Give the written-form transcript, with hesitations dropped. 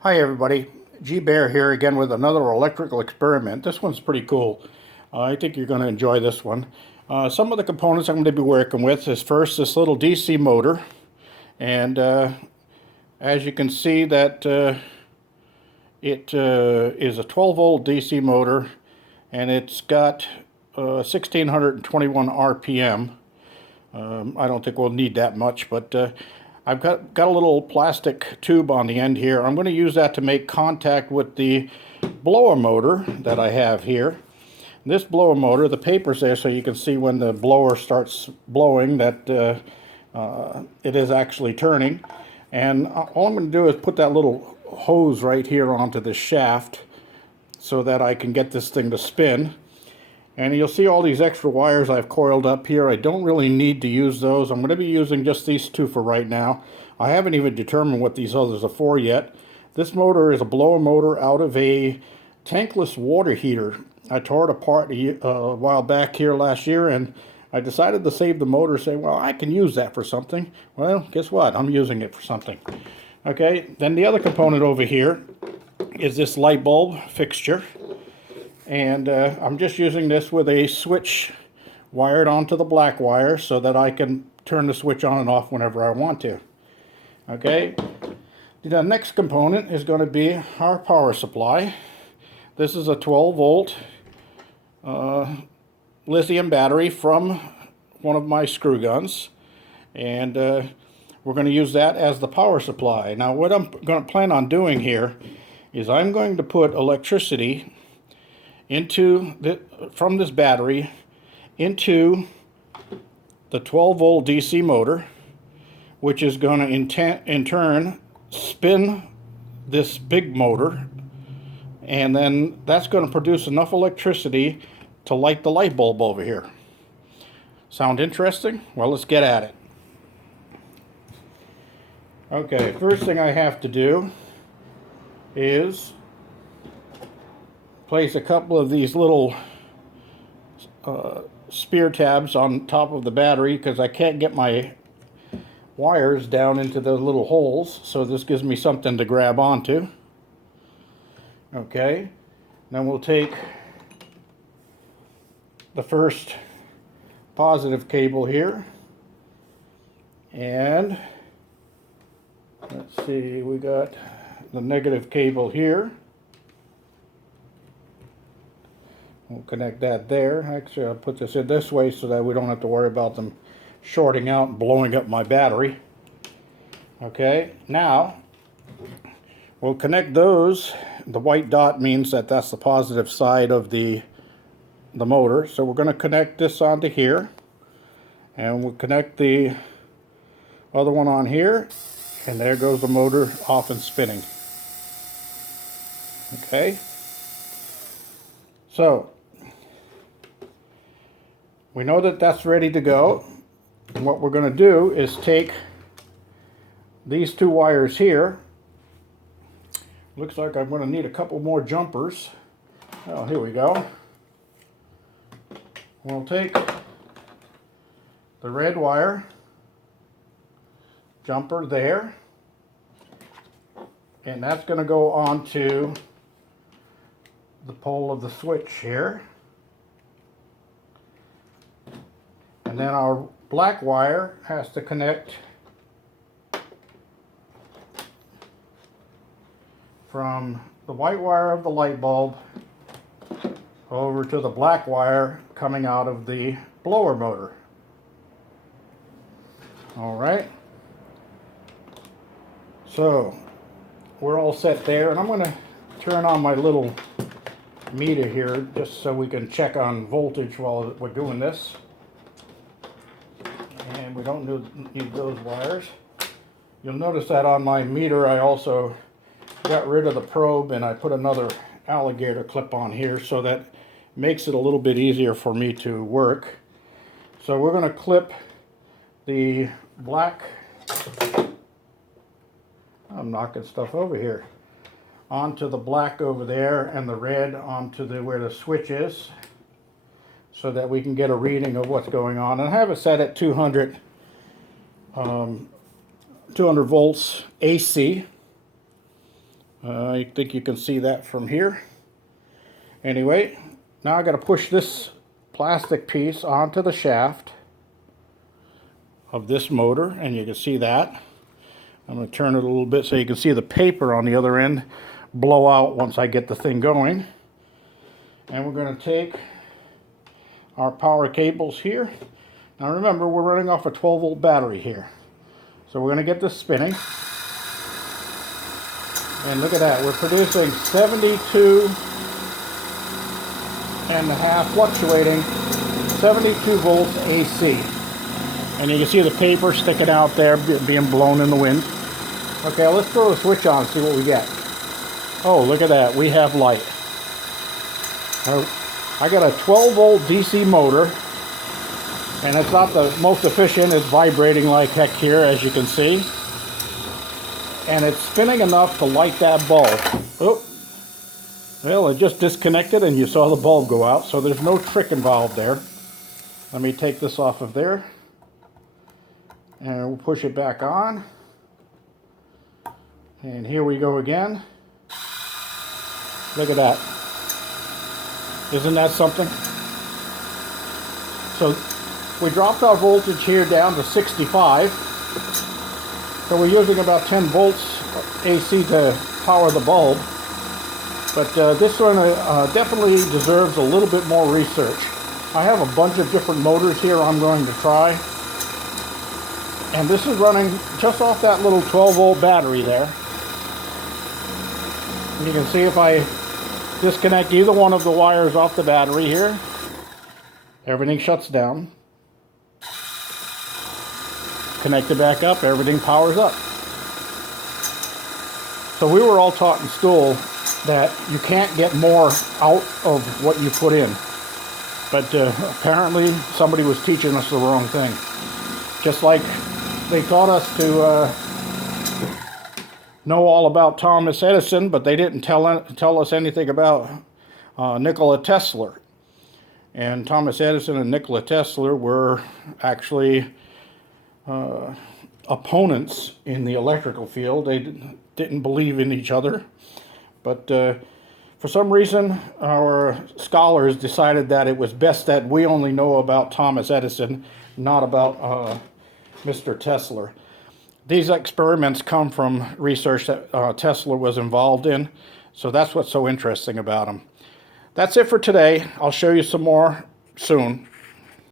Hi everybody, G Bear here again with another electrical experiment. This one's pretty cool. I think you're going to enjoy this one. Some of the components I'm going to be working with is first this little DC motor, and as you can see that it is a 12 volt DC motor, and it's got 1621 RPM. I don't think we'll need that much, but I've got a little plastic tube on the end here. I'm going to use that to make contact with the blower motor that I have here. This blower motor, the paper's there so you can see when the blower starts blowing that it is actually turning. And all I'm going to do is put that little hose right here onto the shaft so that I can get this thing to spin. And you'll see all these extra wires I've coiled up here. I don't really need to use those. I'm going to be using just these two for right now. I haven't even determined what these others are for yet. This motor is a blower motor out of a tankless water heater. I tore it apart a while back here last year, and I decided to save the motor, saying, well, I can use that for something. Well, guess what? I'm using it for something. Okay, then the other component over here is this light bulb fixture. And I'm just using this with a switch wired onto the black wire so that I can turn the switch on and off whenever I want to. Okay, the next component is going to be our power supply. This is a 12 volt lithium battery from one of my screw guns, and we're going to use that as the power supply. Now what I'm going to plan on doing here is I'm going to put electricity from this battery into the 12 volt DC motor, which is going to in turn spin this big motor, and then that's going to produce enough electricity to light the light bulb over here. Sound interesting? Well, let's get at it. Okay, first thing I have to do is place a couple of these little spear tabs on top of the battery because I can't get my wires down into those little holes, so this gives me something to grab onto. Okay, then we'll take the first positive cable here, and let's see, we got the negative cable here. We'll connect that there. Actually, I'll put this in this way so that we don't have to worry about them shorting out and blowing up my battery. Okay, now we'll connect those. The white dot means that that's the positive side of the motor. So we're going to connect this onto here, and we'll connect the other one on here, and there goes the motor off and spinning. Okay, so we know that that's ready to go. And what we're going to do is take these two wires here. Looks like I'm going to need a couple more jumpers. Oh, here we go. We'll take the red wire jumper there, and that's going to go onto the pole of the switch here. And then our black wire has to connect from the white wire of the light bulb over to the black wire coming out of the blower motor. All right. So we're all set there, and I'm going to turn on my little meter here just so we can check on voltage while we're doing this. And we don't need those wires. You'll notice that on my meter I also got rid of the probe, and I put another alligator clip on here so that makes it a little bit easier for me to work. So we're going to clip the black, I'm knocking stuff over here, onto the black over there, and the red onto where the switch is, so that we can get a reading of what's going on. And I have it set at 200 volts AC. I think you can see that from here. Anyway, now I got to push this plastic piece onto the shaft of this motor, and you can see that. I'm going to turn it a little bit so you can see the paper on the other end blow out once I get the thing going. And we're going to take our power cables here. Now remember, we're running off a 12-volt battery here. So we're going to get this spinning. And look at that, we're producing 72 and a half, fluctuating 72 volts AC. And you can see the paper sticking out there, being blown in the wind. Okay, let's throw the switch on and see what we get. Oh, look at that, we have light. I got a 12-volt DC motor, and it's not the most efficient. It's vibrating like heck here, as you can see. And it's spinning enough to light that bulb. Oh, well, it just disconnected and you saw the bulb go out, so there's no trick involved there. Let me take this off of there, and we'll push it back on. And here we go again. Look at that. Isn't that something? So we dropped our voltage here down to 65. So we're using about 10 volts AC to power the bulb. But this one definitely deserves a little bit more research. I have a bunch of different motors here I'm going to try. And this is running just off that little 12-volt battery there. And you can see if I disconnect either one of the wires off the battery here, everything shuts down. Connect it back up, everything powers up. So we were all taught in school that you can't get more out of what you put in. But apparently somebody was teaching us the wrong thing. Just like they taught us to know all about Thomas Edison, but they didn't tell us anything about Nikola Tesla. And Thomas Edison and Nikola Tesla were actually opponents in the electrical field. They didn't believe in each other. But for some reason, our scholars decided that it was best that we only know about Thomas Edison, not about Mr. Tesla. These experiments come from research that Tesla was involved in, so that's what's so interesting about them. That's it for today. I'll show you some more soon.